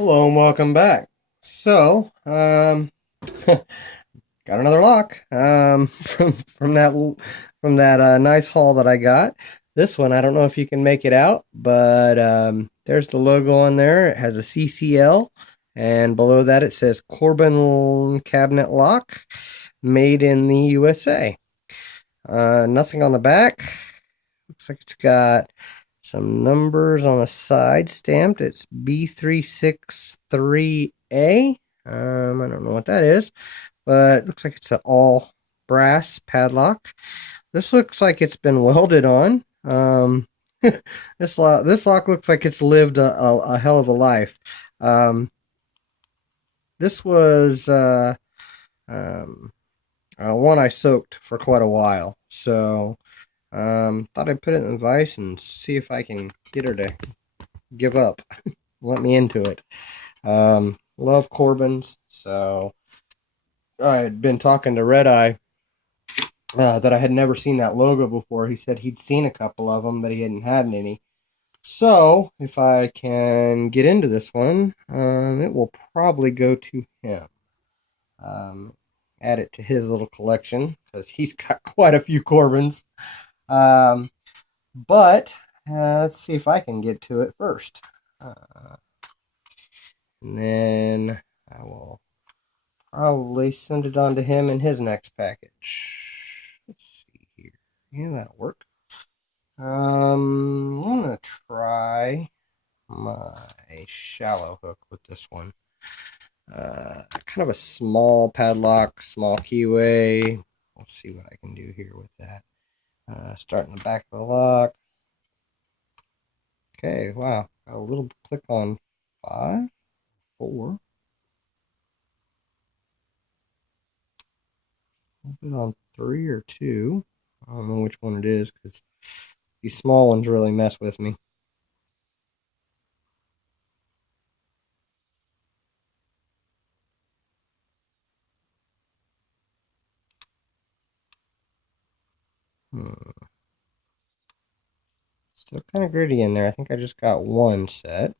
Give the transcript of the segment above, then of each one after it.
Hello and welcome back. So, got another lock from that nice haul that I got. This one, I don't know if you can make it out, but there's the logo on there. It has a CCL, and below that it says Corbin cabinet lock, made in the USA. Nothing on the back. Looks like it's got some numbers on the side stamped. It's B363A. I don't know what that is, but it looks like it's an all brass padlock. This looks like it's been welded on. This lock looks like it's lived a hell of a life. Um, this was um, one I soaked for quite a while, so thought I'd put it in the vise and see if I can get her to give up, let me into it. Love Corbins, so I had been talking to Red Eye that I had never seen that logo before. He said he'd seen a couple of them, but he hadn't had any. So if I can get into this one, it will probably go to him. Um, Add it to his little collection because he's got quite a few Corbins. Um, but let's see if I can get to it first. And then I will probably send it on to him in his next package. Let's see here. Yeah, that'll work. I'm gonna try my shallow hook with this one. Kind of a small padlock, small keyway. We'll see what I can do here with that. Start in the back of the lock. Okay, wow. Got a little click on 5, 4. A little bit on 3 or 2. I don't know which one it is because these small ones really mess with me. Still kind of gritty in there. I think I just got one set.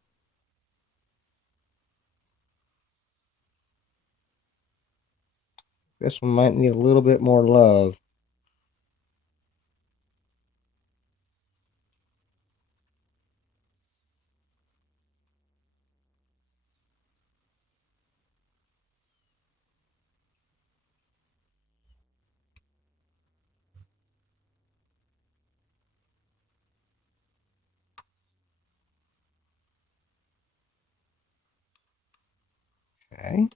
This one might need a little bit more love. Okay.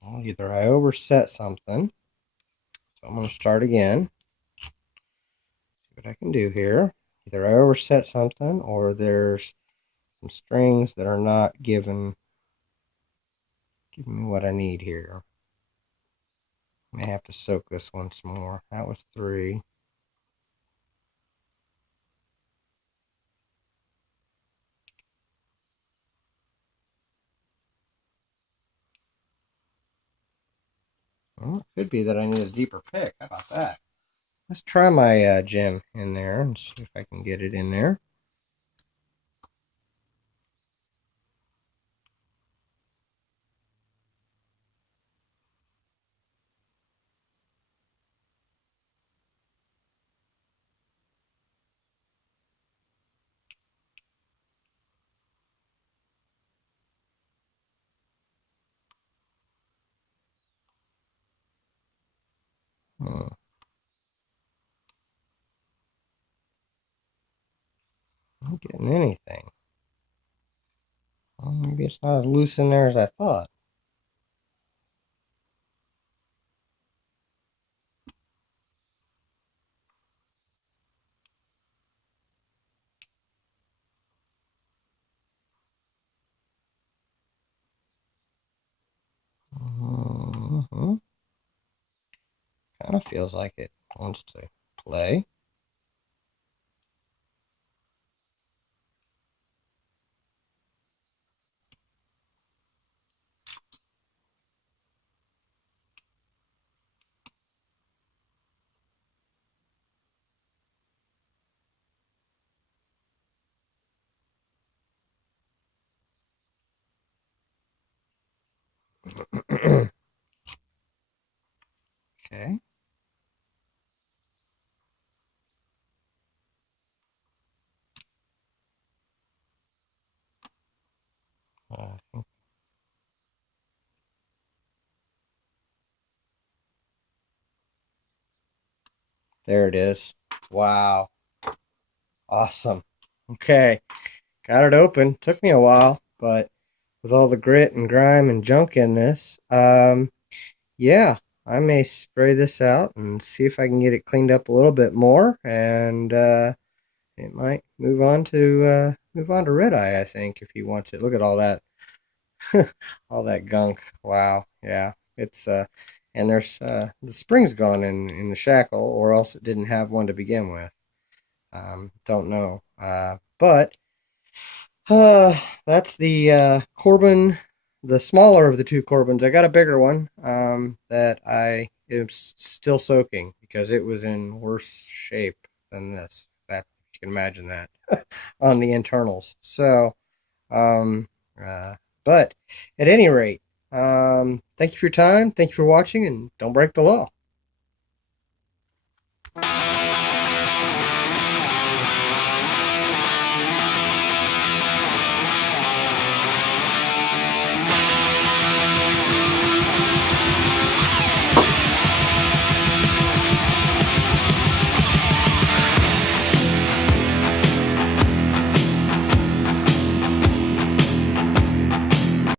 Well, either I overset something, so I'm going to start again. See what I can do here. Either I overset something or there's some strings that are not giving me what I need here. May have to soak this one some more. That was 3. Well, it could be that I need a deeper pick. How about that? Let's try my gem in there and see if I can get it in there. Hmm. Not getting anything. Well, maybe it's not as loose in there as I thought. Mm-hmm. Kind of feels like it wants to play. There it is. Wow. Awesome. Okay. Got it open. Took me a while, but with all the grit and grime and junk in this, yeah, I may spray this out and see if I can get it cleaned up a little bit more, and it might move on to red eye. I think if you want to look at all that, all that gunk. Wow, yeah, it's and there's the spring's gone in the shackle, or else it didn't have one to begin with. Don't know, but uh, that's the Corbin, the smaller of the two Corbins. I got a bigger one that I am still soaking because it was in worse shape than this. That you can imagine that on the internals. So, um, uh, but at any rate, thank you for your time. Thank you for watching, and don't break the law.